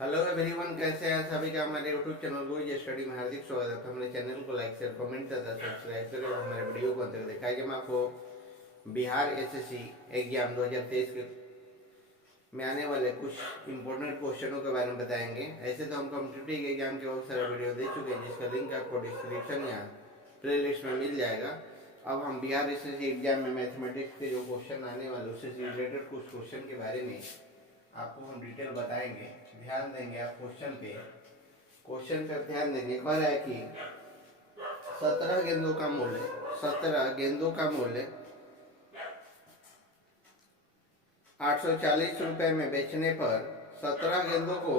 Hello everyone, कैसे हैं सभी का हमारे यूट्यूब चैनल गुरुजी स्टडी में हार्दिक स्वागत है। हमारे चैनल को लाइक शेयर कमेंट तथा सब्सक्राइब करें और हमारे वीडियो को अंत तक दिखाएंगे। हम आपको बिहार एसएससी एग्जाम 2023 के में आने वाले कुछ इंपॉर्टेंट क्वेश्चनों के बारे में बताएंगे। ऐसे तो हम कॉम्पिटिटिव एग्जाम के बहुत सारे वीडियो दे चुके हैं, जिसका लिंक आपको डिस्क्रिप्शन या प्ले लिस्ट में मिल जाएगा। अब हम बिहार एसएससी एग्जाम में मैथमेटिक्स के जो क्वेश्चन आने वाले उससे रिलेटेड कुछ क्वेश्चन के बारे में आपको हम डिटेल बताएंगे। ध्यान देंगे आप क्वेश्चन पे ध्यान देंगे। कह रहा है कि 17 गेंदों का मूल्य 840 रुपए में बेचने पर 17 गेंदों को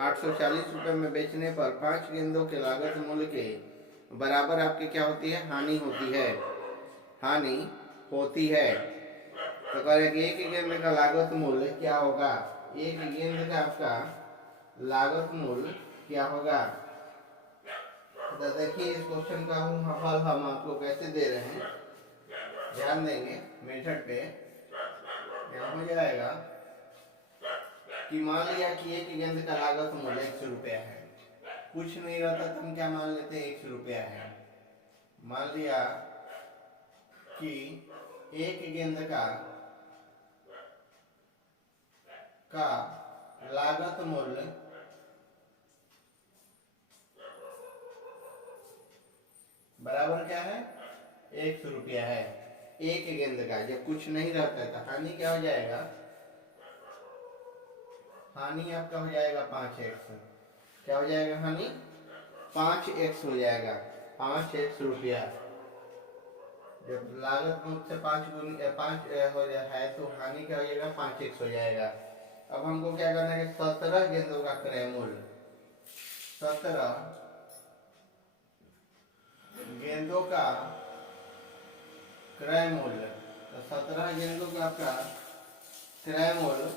840 रुपए में बेचने पर 5 गेंदों के लागत मूल्य के बराबर आपकी क्या होती है? हानि होती है। तो कह रहे कि एक गेंद का लागत मूल्य क्या होगा? एक गेंद का आपका लागत मूल्य क्या होगा? तो देखिए इस क्वेश्चन का हल हम आपको कैसे दे रहे हैं, ध्यान देंगे मेथड पे। क्या हो जाएगा कि मान लिया कि एक गेंद का लागत मूल्य 100 रुपया है। कुछ नहीं रहता तो हम क्या मान लेते हैं? 100 रुपया है। मान लिया कि एक गेंद का लागत मूल्य बराबर क्या है? 100 रुपया है। एक गेंद का जब कुछ नहीं रहता है तो हानि क्या हो जाएगा? हानि आपका हो जाएगा 5x। क्या हो जाएगा? हानि 5x हो जाएगा। 5x रुपया। जब लागत मुझसे 5 हो जाए है तो हानि क्या हो जाएगा? 5x हो जाएगा। अब हमको क्या करना है? 17 गेंदों का क्रय मूल्य, 17 गेंदों का क्रय मूल्य, तो 17 गेंदों का आपका क्रय मूल्य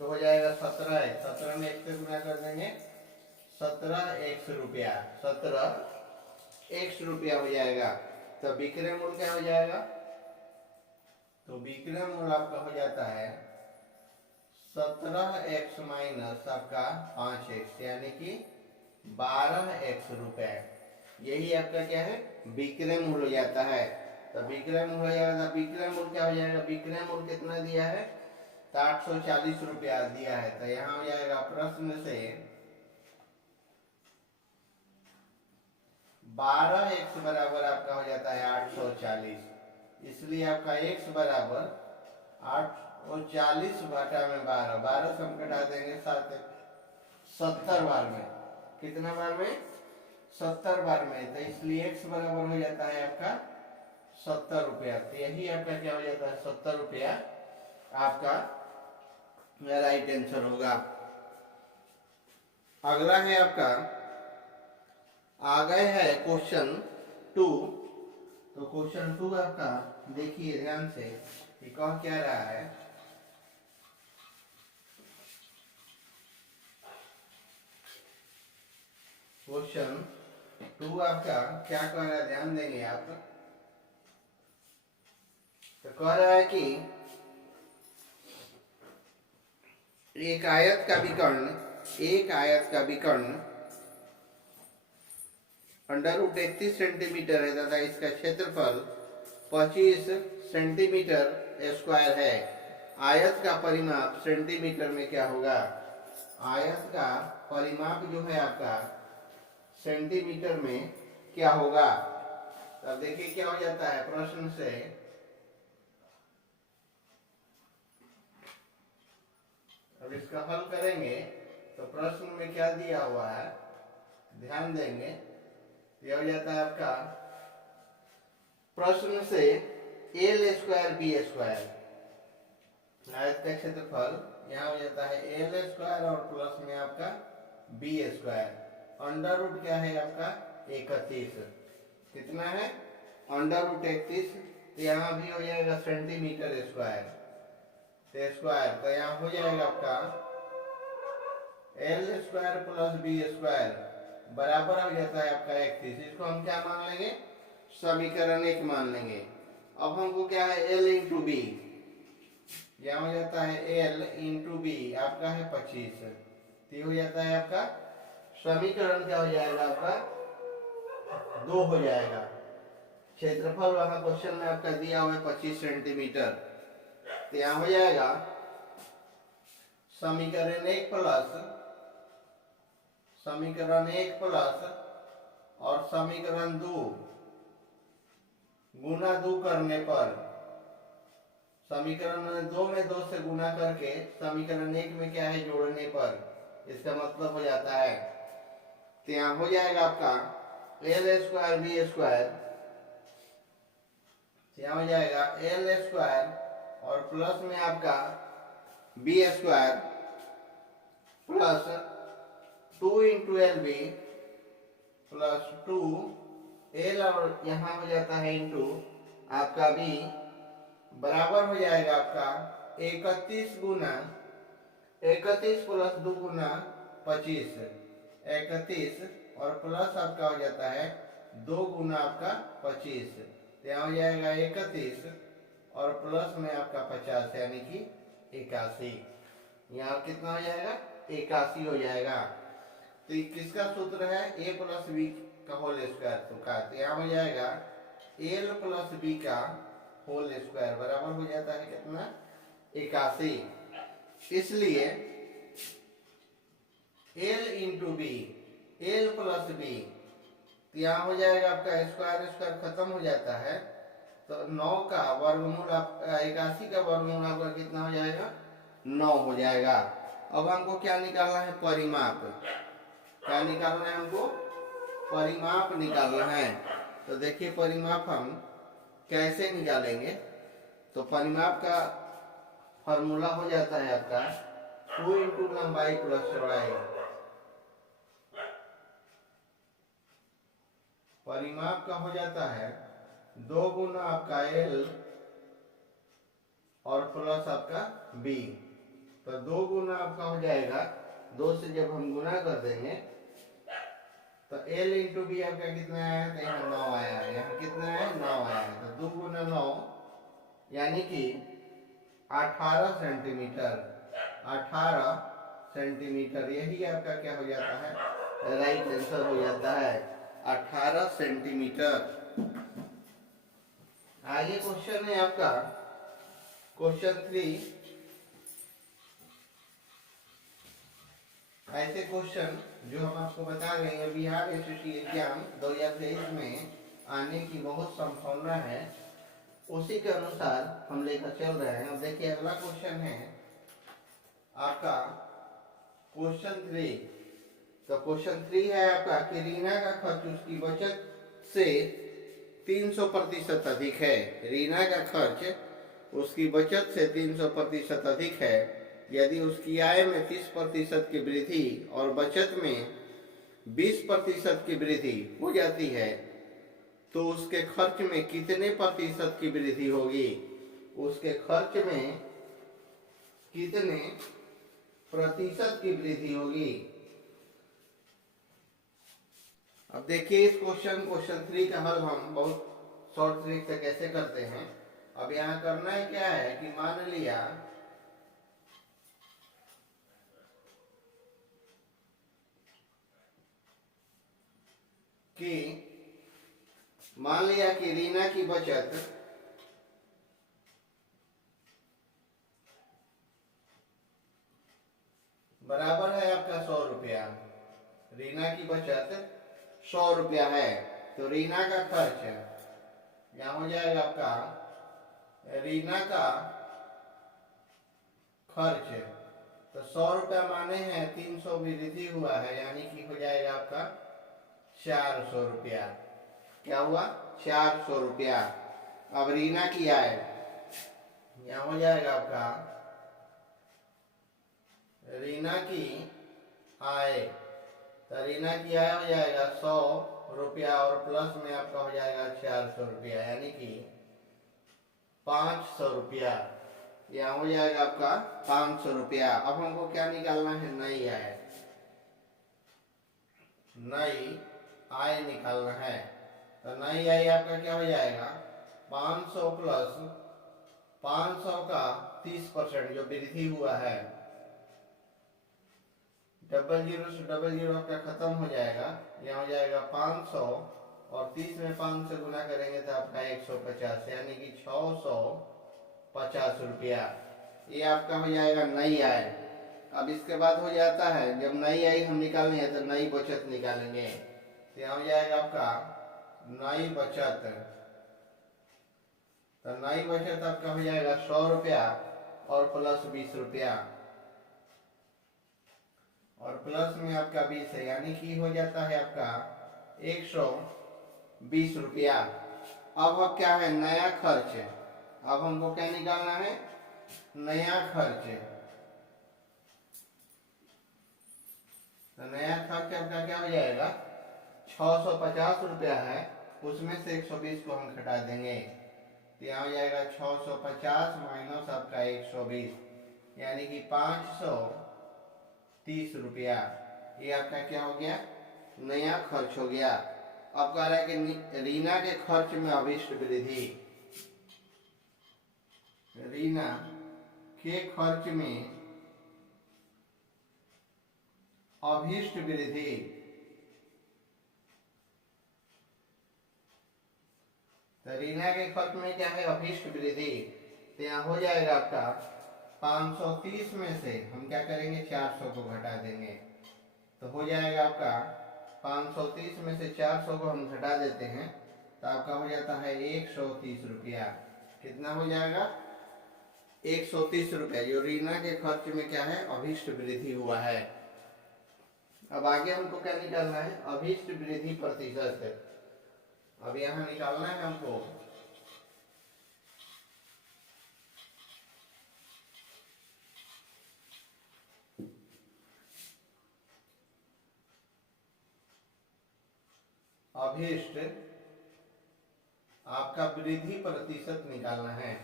तो हो जाएगा 17 में 1 से गुना कर देंगे, 17x रुपया। 17x रुपया हो जाएगा। तो विक्रय मूल्य क्या हो जाएगा? तो विक्रय मूल्य आपका हो जाता है 17x माइनस आपका 5x, यानी कि 12x रुपए। यही आपका क्या है? विक्रय मूल्य हो जाता है। तो विक्रय मूल्य हो जाएगा। विक्रय मूल्य क्या हो जाएगा? विक्रय मूल्य कितना दिया है? तो 840 रुपया दिया है। तो यहाँ हो जाएगा प्रश्न से 12x बराबर आपका हो जाता है 840। इसलिए आपका x बराबर 840 बटा में 12 से हम घटा देंगे 70 बार में। कितना बार में? 70 बार में। तो इसलिए x बराबर हो जाता है आपका 70 रुपया। तो यही आपका क्या हो जाता है? 70 रुपया आपका राइट आंसर होगा। अगला है आपका, आ गए है क्वेश्चन 2। तो क्वेश्चन 2 आपका देखिए ध्यान से कि कह क्या रहा है। क्वेश्चन 2 आपका क्या कह रहा है? ध्यान देंगे आप। तो कह रहा है कि एक आयत का विकर्ण √31 सेंटीमीटर है तथा इसका क्षेत्रफल 25 सेंटीमीटर स्क्वायर है। आयत का परिमाप सेंटीमीटर में क्या होगा? आयत का परिमाप जो है आपका सेंटीमीटर में क्या होगा? अब देखिए क्या हो जाता है प्रश्न से। अब इसका हल करेंगे तो प्रश्न में क्या दिया हुआ है, ध्यान देंगे। यह हो जाता है आपका प्रश्न से l स्क्वायर बी स्क्वायर, आयत का क्षेत्रफल यहाँ हो जाता है l स्क्वायर और प्लस में आपका बी स्क्वायर। अंडर रूट क्या है आपका? 31। कितना है? Under root 31। तो यहाँ भी हो जाएगा सेंटीमीटर स्क्वायर। तो यहाँ हो जाएगा आपका l square plus B square बराबर हो जाता है आपका 31। इसको हम क्या मान लेंगे? समीकरण 1 मान लेंगे। अब हमको क्या है? l इंटू बी, यहाँ हो जाता है l इंटू बी आपका है 25। तो ये हो जाता है आपका समीकरण क्या हो जाएगा आपका 2 हो जाएगा। क्षेत्रफल वहां क्वेश्चन में आपका दिया हुआ है 25 सेंटीमीटर, तो यहाँ हो जाएगा समीकरण एक प्लस और समीकरण 2 गुना 2 करने पर, समीकरण 2 में 2 से गुना करके समीकरण 1 में क्या है जोड़ने पर, इसका मतलब हो जाता है, तो यहाँ हो जाएगा आपका एल स्क्वायर बी स्क्वायर, यहाँ हो जाएगा एल स्क्वायर और प्लस में आपका B square plus 2 into L B plus 2 L और यहाँ हो जाता है इंटू आपका बी बराबर हो जाएगा आपका 31 गुना 31 प्लस 2 गुना 25, 31 और प्लस आपका हो जाता है 2 गुना आपका 25, तो यहाँ हो जाएगा 31 और प्लस में आपका 50 यानी कि 81। यहाँ कितना हो जाएगा 81 हो जाएगा। तो किसका सूत्र है ए प्लस बी का होल स्क्वायर, तो यहाँ हो जाएगा एल प्लस बी का होल स्क्वायर बराबर हो जाता है कितना 81। इसलिए L into B L plus B, तो यहाँ हो जाएगा आपका स्क्वायर स्क्वायर खत्म हो जाता है, तो 9 का वर्गमूल आपका 81 का वर्गमूल आपका कितना हो जाएगा 9 हो जाएगा। अब हमको क्या निकालना है परिमाप, क्या निकालना है हमको परिमाप निकालना है। तो देखिए परिमाप हम कैसे निकालेंगे, तो परिमाप का फॉर्मूला हो जाता है आपका 2 इंटू लंबाई प्लस चौड़ाई। परिमाप का हो जाता है 2 गुना आपका एल और प्लस आपका बी, तो 2 गुना आपका हो जाएगा 2 से जब हम गुना कर देंगे तो एल इंटू बी आपका कितना आया है, तो यहाँ 9 आया है, यहाँ कितना है 9 आया है, तो 2 गुना 9 यानी कि 18 सेंटीमीटर, 18 सेंटीमीटर, यही आपका क्या हो जाता है राइट आंसर हो जाता है 18 सेंटीमीटर। आगे क्वेश्चन है आपका क्वेश्चन 3। ऐसे क्वेश्चन जो हम आपको बता रहे हैं बिहार एसएससी एग्जाम 2023 में आने की बहुत संभावना है, उसी के अनुसार हम लेकर चल रहे हैं। अब देखिए अगला क्वेश्चन है आपका क्वेश्चन 3। तो क्वेश्चन 3 है आपका कि रीना का खर्च उसकी बचत से 300% अधिक है। रीना का खर्च उसकी बचत से 300% अधिक है। यदि उसकी आय में 30% की वृद्धि और बचत में 20% की वृद्धि हो जाती है तो उसके खर्च में कितने प्रतिशत की वृद्धि होगी, उसके खर्च में कितने प्रतिशत की वृद्धि होगी। अब देखिए इस क्वेश्चन 3 का हल हम बहुत शॉर्ट ट्रिक से कैसे करते हैं। अब यहाँ करना है क्या है कि मान लिया कि रीना की बचत बराबर है आपका 100 रुपया। रीना की बचत 100 रुपया है, तो रीना का खर्च यहाँ हो जाएगा आपका रीना का खर्च, तो 100 रुपया माने हैं 300 वृद्धि हुआ है यानी कि हो जाएगा आपका 400 रुपया। क्या हुआ 400 रुपया। अब रीना की आय यहाँ हो जाएगा आपका रीना की आय, तो रीना की आय हो जाएगा 100 रुपया और प्लस में आपका हो जाएगा 400 रुपया यानी कि 500 रुपया। यहाँ हो जाएगा आपका 500 रुपया। अब हमको क्या निकालना है नई आय, नई आय निकालना है। तो नई आय आपका क्या हो जाएगा 500 प्लस 500 का 30% जो वृद्धि हुआ है डबल जीरो से डबल जीरो आपका खत्म हो जाएगा, यहाँ हो जाएगा 500 और 30 में 5 से गुना करेंगे तो आपका 150, यानी कि 650 रुपया। ये आपका हो जाएगा नई आय। अब इसके बाद हो जाता है, जब नई आय हम निकालनी है तो नई बचत निकालेंगे। तो यहाँ हो जाएगा आपका नई बचत, तो नई बचत आपका हो जाएगा 100 रुपया और प्लस 20 रुपया, और प्लस में आपका 20 है, यानी कि हो जाता है आपका 120 रुपया। अब क्या है, नया खर्च। अब हमको क्या निकालना है, नया खर्च। तो नया खर्च आपका क्या हो जाएगा, 650 रुपया है, उसमें से 120 को हम घटा देंगे। तो यहाँ हो जाएगा 650 माइनस आपका 120, यानी कि 530 रुपया। ये आपका क्या हो गया, नया खर्च हो गया। अब कह रहा है कि रीना के खर्च में अभीष्ट वृद्धि। रीना के खर्च में अभीष्ट वृद्धि। तो रीना के खर्च में क्या है, अभीष्ट वृद्धि। तो यहाँ हो जाएगा आपका 530 में से हम क्या करेंगे, 400 को घटा देंगे। तो हो जाएगा आपका 530 में से 400 को हम घटा देते हैं तो आपका हो जाता है 130 रुपया। कितना हो जाएगा, 130 रुपया, जो रीना के खर्च में क्या है, अभीष्ट वृद्धि हुआ है। अब आगे हमको क्या निकालना है, अभीष्ट वृद्धि प्रतिशत। अब यहाँ निकालना है हमको अभीष्ट आपका वृद्धि प्रतिशत निकालना है।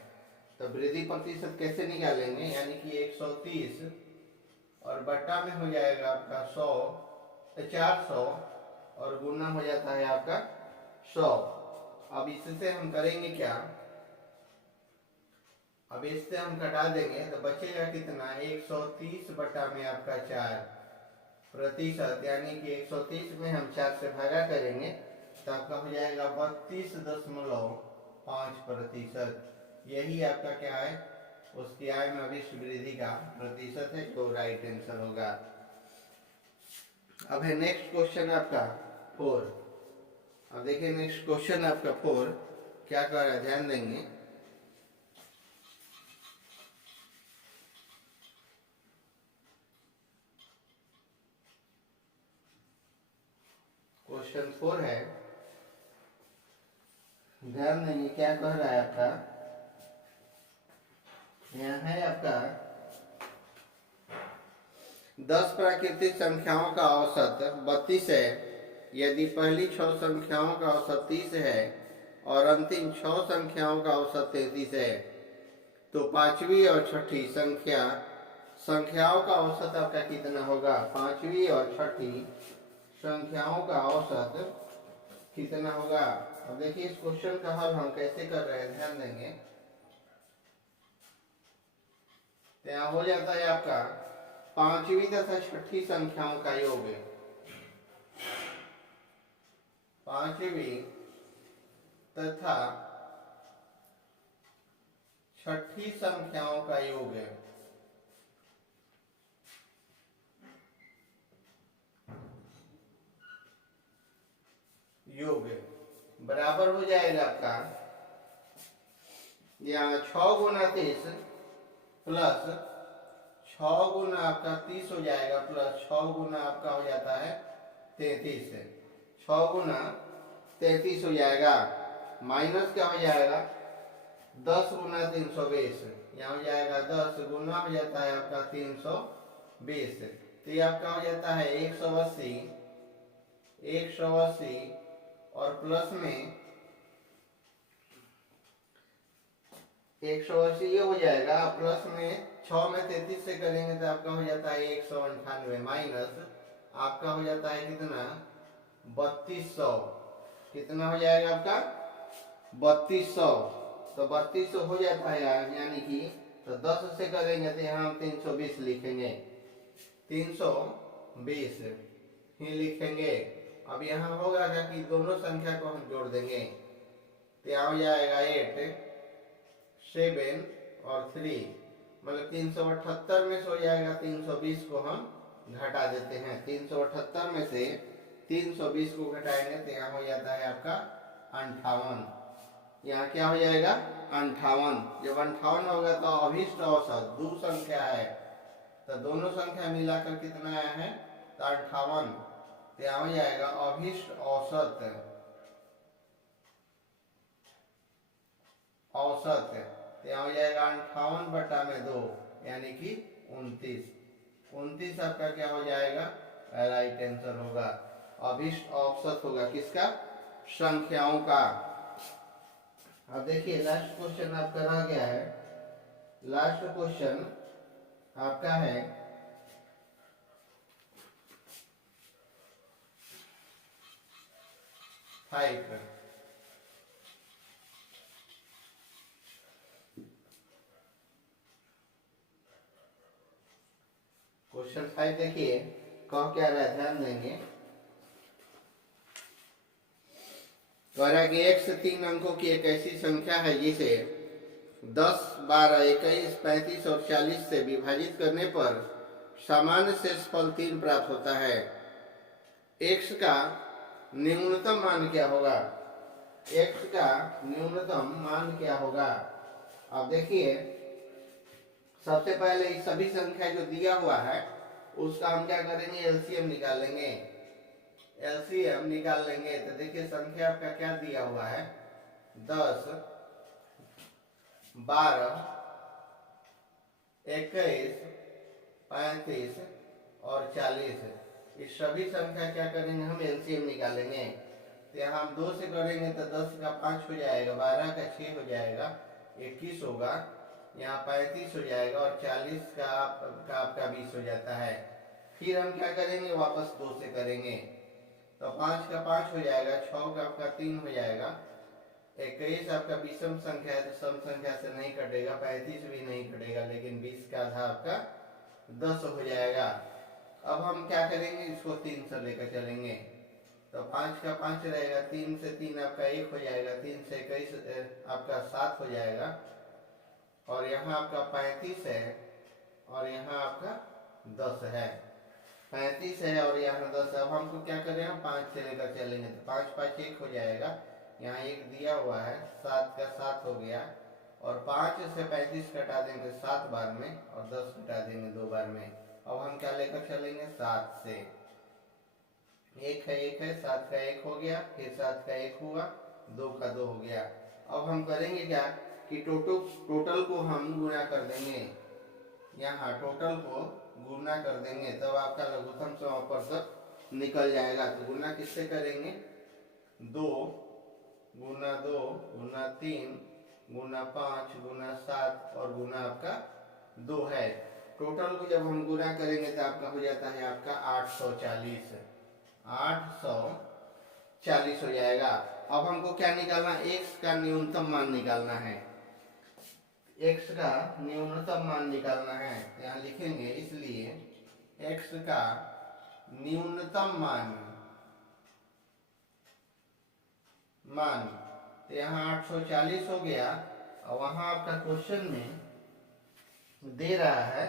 तो वृद्धि प्रतिशत कैसे निकालेंगे, यानी कि 130 और बट्टा में हो जाएगा आपका 400 और गुना हो जाता है आपका 100। अब इससे हम करेंगे क्या, अब इससे हम घटा देंगे तो बचेगा कितना, 130 बटा में आपका 4 प्रतिशत, यानी कि 130 में हम 4 से भागा करेंगे तो आपका हो जाएगा 32.5%। यही आपका क्या है, उसकी आय में अभीष्ट वृद्धि का प्रतिशत है, तो राइट आंसर होगा। अब है नेक्स्ट क्वेश्चन आपका 4। अब देखिए नेक्स्ट क्वेश्चन आपका 4 क्या कर रहा है, ध्यान देंगे। क्वेश्चन 4 है, ध्यान देंगे क्या कह रहा है आपका। यहाँ है आपका 10 प्राकृतिक संख्याओं का औसत 32 है, यदि पहली 6 संख्याओं का औसत 30 है और अंतिम 6 संख्याओं का औसत 33 है, तो पांचवी और छठी संख्याओं का औसत आपका कितना होगा। पांचवी और छठी संख्याओं का औसत कितना होगा। अब देखिए इस क्वेश्चन का हल हम कैसे कर रहे हैं, ध्यान देंगे। तो यहाँ हो जाता है आपका पांचवी तथा छठी संख्याओं का योग। पांचवी तथा छठी संख्याओं का योग है, बराबर हो जाएगा आपका यहाँ 6 गुना 30 प्लस 6 गुना आपका 30 हो जाएगा, प्लस 6 गुना आपका हो जाता है 33। 6 गुना 33 हो जाएगा, माइनस क्या हो जाएगा 10 गुना 320, यहाँ हो जाएगा 10 गुना हो जाता है आपका 320। तो ये आपका हो जाता है 180 और प्लस में 180 ये हो जाएगा, प्लस में 6 में 33 से करेंगे तो आपका हो जाता है 198, माइनस आपका हो जाता है कितना 3200। कितना हो जाएगा आपका 3200। तो 3200 हो जाता है यानी कि तो 10 से करेंगे तो यहाँ हम 320 लिखेंगे। 320 20 ही लिखेंगे। अब यहाँ होगा क्या कि दोनों संख्या को हम जोड़ देंगे, तो यहाँ हो जाएगा 8, 7 और 3, मतलब 378 में से हो जाएगा 320 को हम घटा देते हैं। 378 में से 320 को घटाएंगे तो यहाँ हो जाता है आपका 58। यहाँ क्या हो जाएगा 58। जब 58 होगा तो अभिष्ट औसत दो संख्या है, तो दोनों संख्या मिलाकर कितना आया है तो 58। तो यहाँ हो जाएगा अभिष्ट औसत, औसत तो यहाँ हो जाएगा 58/2 यानी कि 29। 29 आपका क्या हो जाएगा राइट आंसर होगा। अभिष्ट औसत होगा किसका, संख्याओं का। अब देखिए लास्ट क्वेश्चन आपका रह गया है। लास्ट क्वेश्चन आपका है फाइव। क्वेश्चन 5 देखिए कह क्या रहा है, ध्यान देंगे। कह रहा है कि 1 से 3 अंकों की एक ऐसी संख्या है जिसे 10, 12, 21, 35 और 40 से विभाजित करने पर सामान्य शेषफल 3 प्राप्त होता है। x का न्यूनतम मान क्या होगा, x का न्यूनतम मान क्या होगा। अब देखिए सबसे पहले इस सभी संख्या जो दिया हुआ है उसका हम क्या करेंगे एलसीएम निकाल लेंगे। एलसीएम निकाल लेंगे तो देखिए संख्या आपका क्या दिया हुआ है 10, 12, 21, 35 और 40। इस सभी संख्या क्या करेंगे हम एलसीएम निकालेंगे। तो यहाँ हम 2 से करेंगे तो 10 का 5 हो जाएगा, 12 का 6 हो जाएगा, 21 होगा, यहाँ 35 हो जाएगा और 40 का आपका 20 हो जाता है। फिर हम क्या करेंगे वापस 2 से करेंगे तो 5 का 5 हो जाएगा, 6 का आपका 3 हो जाएगा, 21 आपका विषम संख्या है तो सम संख्या से नहीं कटेगा, 35 भी नहीं कटेगा, लेकिन 20 का आधा आपका 10 हो जाएगा। अब हम क्या करेंगे इसको 3 से लेकर चलेंगे तो 5 का 5 रहेगा, 3 से 3 आपका 1 हो जाएगा, 3 से 21 आपका 7 हो जाएगा और यहाँ आपका 35 है और यहाँ आपका 10 है। 35 है और यहाँ 10 है। अब हमको क्या करें हम 5 से लेकर चलेंगे तो 5 5 1 हो जाएगा, यहाँ 1 दिया हुआ है, 7 का 7 हो गया और 5 से 35 कटा देंगे 7 बार में और 10 कटा देंगे 2 बार में। अब हम क्या लेकर चलेंगे 7 से, 1 है 1 है, 7 का 1 हो गया, फिर 7 का 1 हुआ, 2 का 2 हो गया। अब हम करेंगे क्या कि टोटल को हम गुणा कर देंगे, यहाँ टोटल को गुणा कर देंगे तब आपका लघुत्तम समापवर्तक निकल जाएगा। तो गुणा किससे करेंगे 2 गुना 2 गुना 3 गुना 5 गुना 7 और गुना आपका 2 है। टोटल को जब हम गुणा करेंगे तो आपका हो जाता है आपका 840 हो जाएगा। अब हमको क्या निकालना, x का न्यूनतम मान निकालना है, x का न्यूनतम मान निकालना है। यहाँ लिखेंगे इसलिए x का न्यूनतम मान तो यहाँ 840 हो गया और वहां आपका क्वेश्चन में दे रहा है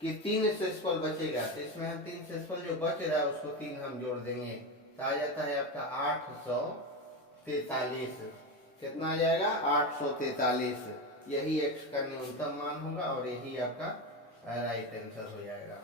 कि 3 शेषफल बचेगा, तो इसमें हम 3 शेषफल जो बच रहा है उसको 3 हम जोड़ देंगे तो आ जाता है आपका 843। कितना आ जाएगा 843। यही x का न्यूनतम मान होगा और यही आपका राइट आंसर हो जाएगा।